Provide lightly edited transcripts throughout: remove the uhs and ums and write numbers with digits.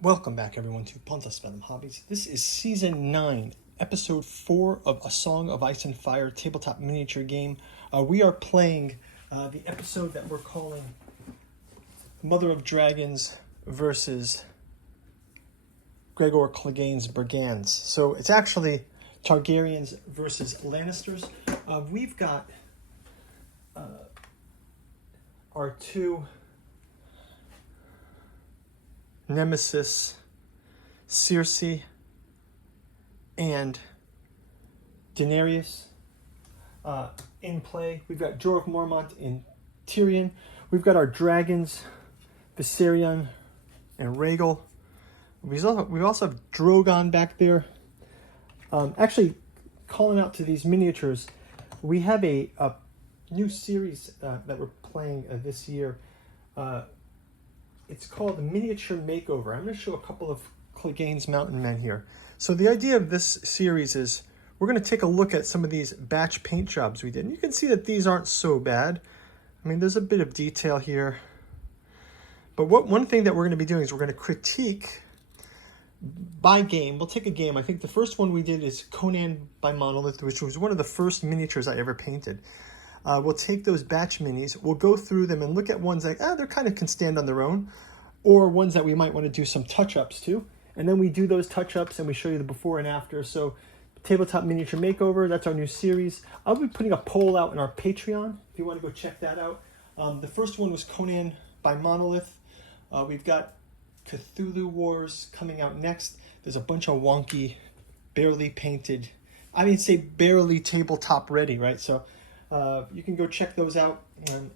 Welcome back, everyone, to Pontos, Fathom, Hobbies. This is Season 9, Episode 4 of A Song of Ice and Fire tabletop miniature game. We are playing the episode that we're calling Mother of Dragons versus Gregor Clegane's Brigands. So it's actually Targaryens versus Lannisters. We've got our two Nemesis, Circe, and Daenerys in play. We've got Jorah Mormont and Tyrion. We've got our dragons, Viserion and Rhaegal. We also have Drogon back there. Actually, calling out to these miniatures, we have a new series that we're playing this year. It's called the Miniature Makeover. I'm going to show a couple of Clegane's Mountain Men here. So the idea of this series is we're going to take a look at some of these batch paint jobs we did. And you can see that these aren't so bad. I mean, there's a bit of detail here. But one thing that we're going to be doing is we're going to critique by game. We'll take a game. I think the first one we did is Conan by Monolith, which was one of the first miniatures I ever painted. We'll take those batch minis, we'll go through them and look at ones like, they're kind of can stand on their own, or ones that we might want to do some touch-ups to. And then we do those touch-ups and we show you the before and after. So Tabletop Miniature Makeover, that's our new series. I'll be putting a poll out in our Patreon if you want to go check that out. The first one was Conan by Monolith. We've got Cthulhu Wars coming out next. There's a bunch of wonky, barely painted, barely tabletop ready, right? So you can go check those out.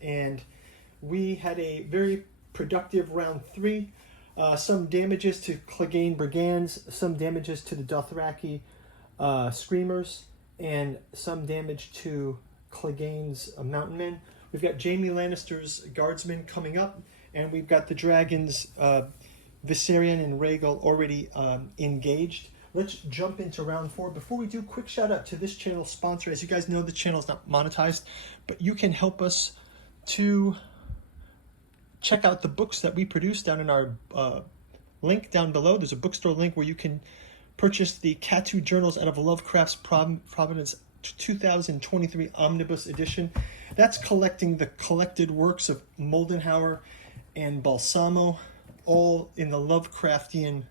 And we had a very productive round 3. Some damages to Clegane Brigands, some damages to the Dothraki Screamers, and some damage to Clegane's Mountain Men. We've got Jaime Lannister's Guardsmen coming up, and we've got the dragons Viserion and Rhaegal already engaged. Let's jump into round 4. Before we do, quick shout out to this channel sponsor. As you guys know, the channel is not monetized, but you can help us to check out the books that we produce down in our link down below. There's a bookstore link where you can purchase the Catu Journals out of Lovecraft's Providence 2023 Omnibus Edition. That's collecting the collected works of Moldenhauer and Balsamo, all in the Lovecraftian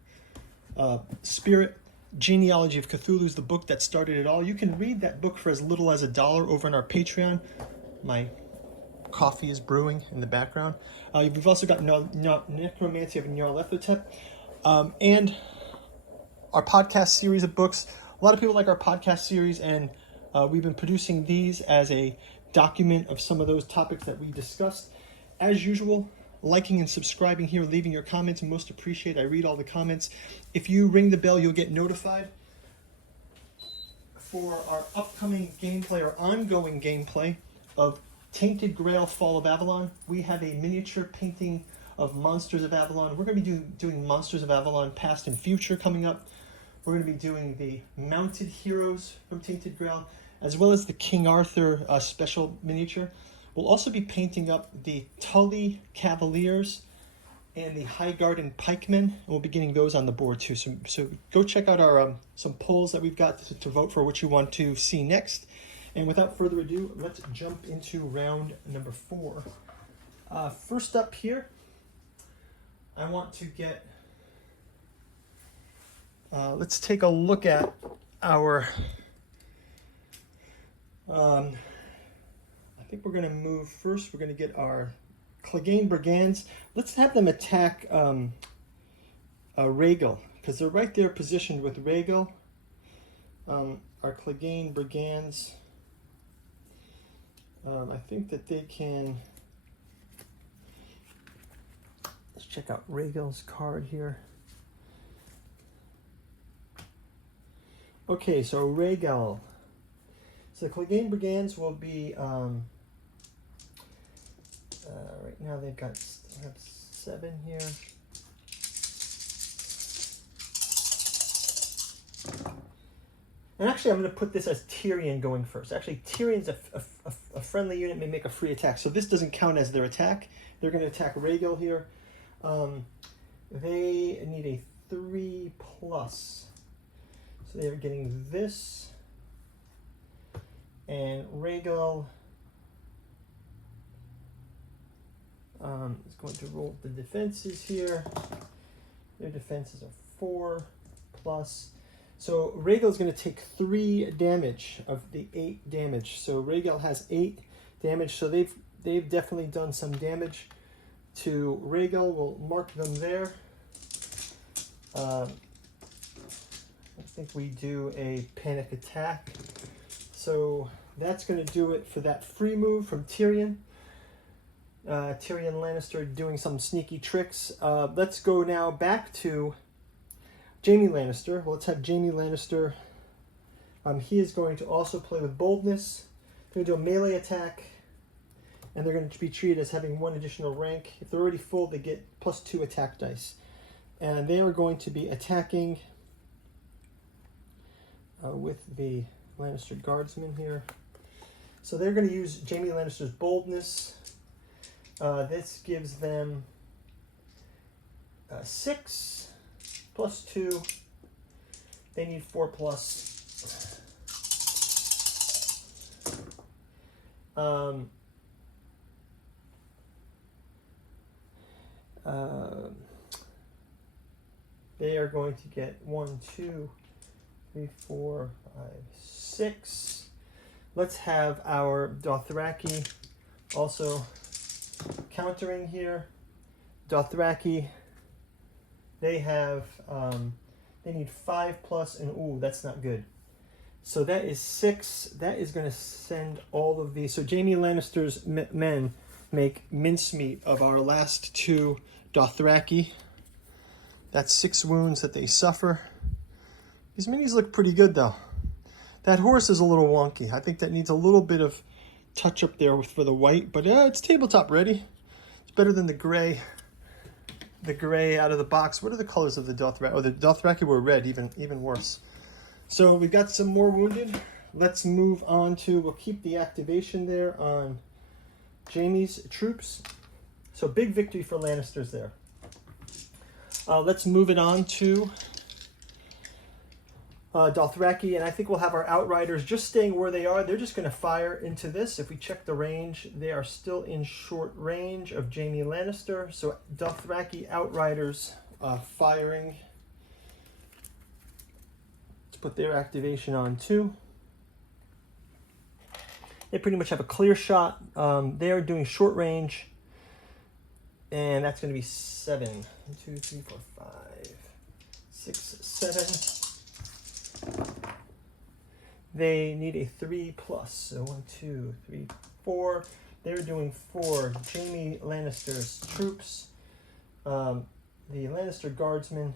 spirit. Genealogy of Cthulhu is the book that started it all. You can read that book for as little as $1 over on our Patreon. My coffee is brewing in the background. We've also got Necromancy of Nyarlathotep, and our podcast series of books. A lot of people like our podcast series, and we've been producing these as a document of some of those topics that we discussed. As usual, liking and subscribing here, leaving your comments, most appreciated. I read all the comments. If you ring the bell, you'll get notified for our upcoming gameplay or ongoing gameplay of Tainted Grail Fall of Avalon. We have a miniature painting of Monsters of Avalon. We're going to be doing Monsters of Avalon Past and Future coming up. We're going to be doing the Mounted Heroes from Tainted Grail, as well as the King Arthur special miniature. We'll also be painting up the Tully Cavaliers and the Highgarden Pikemen, and we'll be getting those on the board too. So go check out our some polls that we've got to vote for what you want to see next. And without further ado, let's jump into round number 4. First up here, I want to get... let's take a look at our... I think we're going to move first. We're going to get our Clegane Brigands. Let's have them attack Rhaegal, because they're right there positioned with Rhaegal. Our Clegane Brigands, I think that they can... Let's check out Rhaegal's card here. Okay, so Rhaegal. So the Clegane Brigands will be... right now they've got 7 here. And actually I'm going to put this as Tyrion going first. Actually, Tyrion's a friendly unit, may make a free attack. So this doesn't count as their attack. They're going to attack Rhaegal here. They need a 3+. So they're getting this. And Rhaegal is going to roll the defenses here. Their defenses are 4+. So Rhaegal is going to take 3 damage of the 8 damage. So Rhaegal has 8 damage. So they've definitely done some damage to Rhaegal. We'll mark them there. I think we do a panic attack. So that's going to do it for that free move from Tyrion. Tyrion Lannister doing some sneaky tricks. Let's go now back to Jaime Lannister. Well, let's have Jaime Lannister. He is going to also play with boldness. They're going to do a melee attack. And they're going to be treated as having 1 additional rank. If they're already full, they get +2 attack dice. And they are going to be attacking with the Lannister Guardsmen here. So they're going to use Jaime Lannister's boldness. This gives them 6 +2. They need 4+. They are going to get 1, 2, 3, 4, 5, 6. Let's have our Dothraki also countering here. Dothraki, they have, they need 5+, and ooh, that's not good. So that is 6. That is going to send all of these. So Jaime Lannister's men make mincemeat of our last 2 Dothraki. That's 6 wounds that they suffer. These minis look pretty good though. That horse is a little wonky. I think that needs a little bit of touch up there for the white, but it's tabletop ready. It's better than the gray out of the box. What are the colors of the Dothraki? Oh, the Dothraki were red, even worse. So we've got some more wounded. Let's move on to, we'll keep the activation there on Jaime's troops. So big victory for Lannisters there. Let's move it on to Dothraki, and I think we'll have our Outriders just staying where they are. They're just going to fire into this. If we check the range, they are still in short range of Jaime Lannister. So Dothraki Outriders firing. Let's put their activation on too. They pretty much have a clear shot. They are doing short range. And that's going to be 7. 1, 2, 3, 4, 5, 6, 7. They need a 3+. So 1, 2, 3, 4. They're doing 4. Jaime Lannister's troops. The Lannister Guardsmen.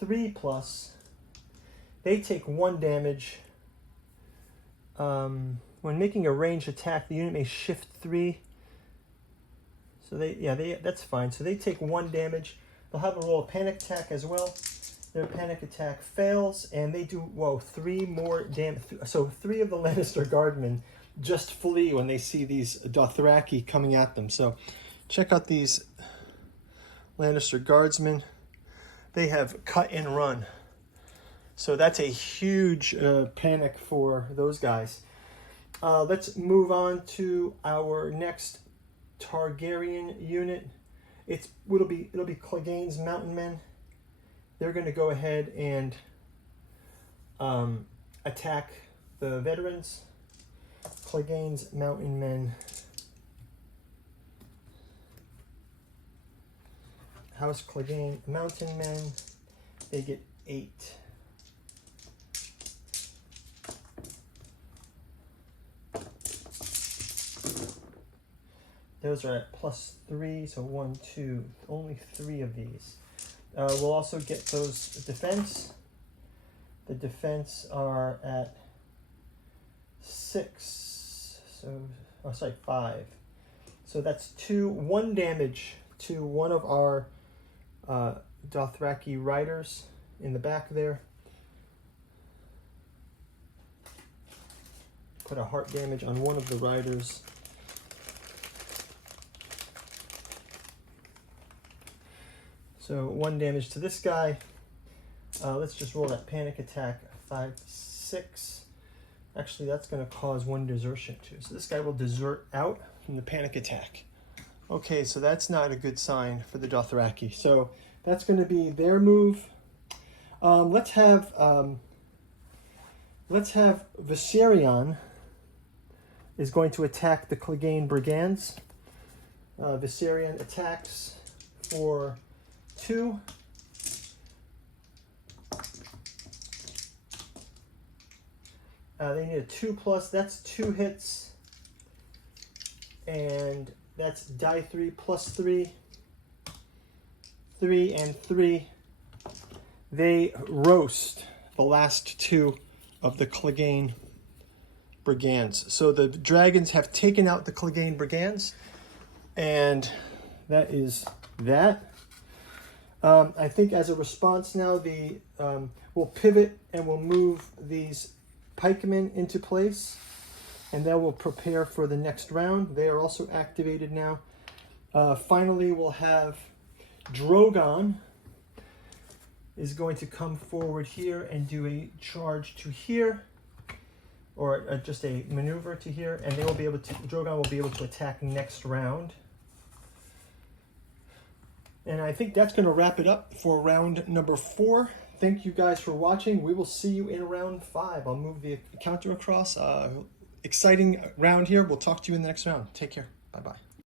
3+. They take 1 damage. When making a ranged attack, the unit may shift 3. So that's fine. So they take 1 damage. They'll have a roll of panic attack as well. Their panic attack fails, and they do 3 more damage. So 3 of the Lannister Guardmen just flee when they see these Dothraki coming at them. So check out these Lannister Guardsmen. They have cut and run. So that's a huge panic for those guys. Let's move on to our next Targaryen unit. It'll be Clegane's Mountain Men. They're going to go ahead and attack the veterans. Clegane's Mountain Men. House Clegane Mountain Men. They get 8. Those are at +3, so 1, 2, only 3 of these. We'll also get those defense. The defense are at 6, so 5. So that's 1 damage to one of our Dothraki riders in the back there. Put a heart damage on one of the riders. So 1 damage to this guy. Let's just roll that panic attack. 5, 6. Actually, that's going to cause 1 desertion too. So this guy will desert out from the panic attack. Okay, so that's not a good sign for the Dothraki. So that's going to be their move. Let's have Viserion is going to attack the Clegane Brigands. Viserion attacks for 2. They need a 2+. That's 2 hits. And that's die 3 plus 3. 3 and 3. They roast the last 2 of the Clegane Brigands. So the dragons have taken out the Clegane Brigands. And that is that. I think as a response now, we'll pivot and we'll move these pikemen into place, and then we'll prepare for the next round. They are also activated now. Finally, we'll have Drogon is going to come forward here and do a charge to here, or just a maneuver to here, and they will be able to. Drogon will be able to attack next round. And I think that's going to wrap it up for round number 4. Thank you guys for watching. We will see you in round 5. I'll move the counter across. Exciting round here. We'll talk to you in the next round. Take care. Bye-bye.